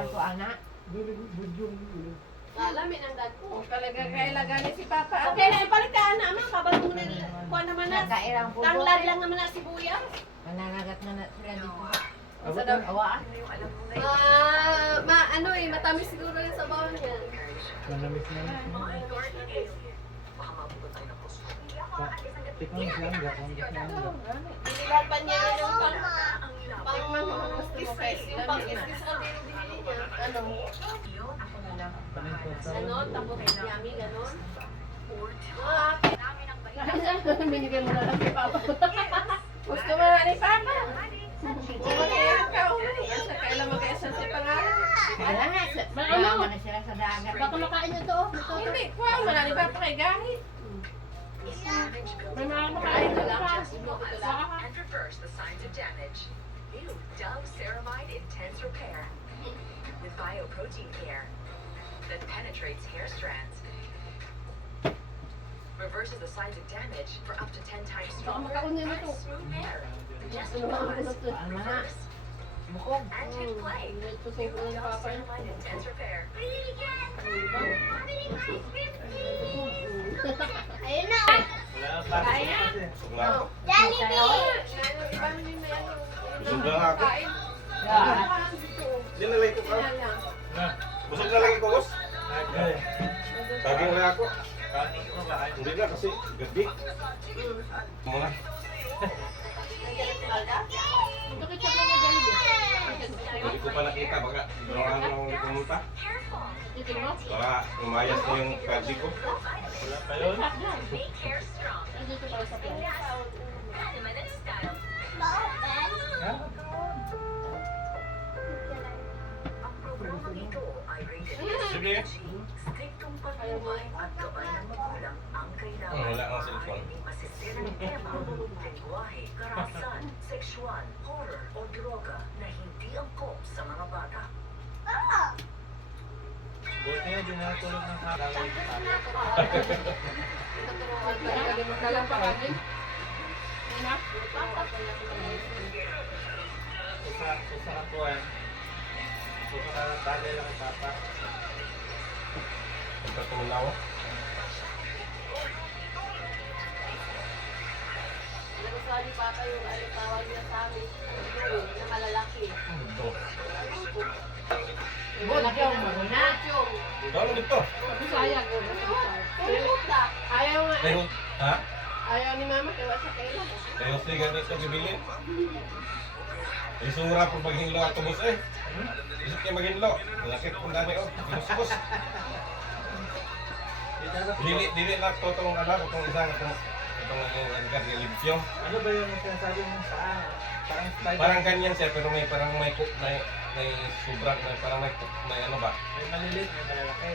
Sayang to, anak. Alamin ang dad ko. Talaga kailangan ni si Papa. Okay na, ipalit ka na, ama. Kabalo mo na, kuha naman na. Nakairang po. Tanglad lang naman na sibuyas. Mananagat na na sila dito. Sa daw. Awaan. Ah, ma, ano eh, matamis siguro yung sabaw niyan. Manamit na lang. Tikman mo lang, gakong tikman mo. Hirapan Ano? Tapos yummy, ganon? Ah, binigay mo na lang kay Papa. Gusto mo na ni Papa. Kaya ka uli. Sa kailan mag-esa si pangalan. Wala nga. Wala na sila sa dagat. Baka makain niyo to. Hindi, kuha mo na ni Papa kay Gary. May mga makain to lang. and reverse the signs of damage. New Dove Ceramide Intense Repair with bioprotein care that penetrates hair strands. Reverses the signs of damage for up to 10 times stronger makakunin na and to. smooth hair. Just Ano ba ang pause, gusto? Ano na? reverse, Bukog. and hit play. Ito sa New ng Dove Papa. Ceramide Intense Repair. Ayun na. Wala ang plastic kasi. Busog na nga ako. Yeah. Dinalay ko ka. Na, Busog na lagi ko, boss. Saging na ako. Hindi na kasi gabi. Muna. Ito. Hindi ko pa nakita. Baka lang ako pumunta. Ito? Baka umayas na yung kadi ko. Wala pa yun. Kailangan Hmm, wala akong cellphone. Lengguwahe, karahasan, sexual, horror o droga na hindi angkop sa mga bata. Buti nga, di nakatulog ng halaway. Naturuan ka na. Galimot na lang pa kami. Ayun na. Usa, usa ka ka bagay lang ang papa. Ang tatulaw. Nagustuhan ni Papa yung ano tawag niya sa amin. Yung na malalaki. Ito. Ibo, ang maguna. Yung. Gano'n dito? Bisaya ko. Tulog na. Ayaw nga. Ha? Ayaw ni Mama kaya sa kailan. Kayo siga dito gibili. Isura po pag hinlo ato boss eh. Isip kayo maghinlo. Lakit kung dami oh. Kuskus. Dili, dili lang to itong ano, itong isa itong itong yung limpyo. Ano ba yung sinasabi mo sa Parang. Parang ganyan siya pero may parang may may may sobrang may parang may may ano ba? May malilit, may malalaki.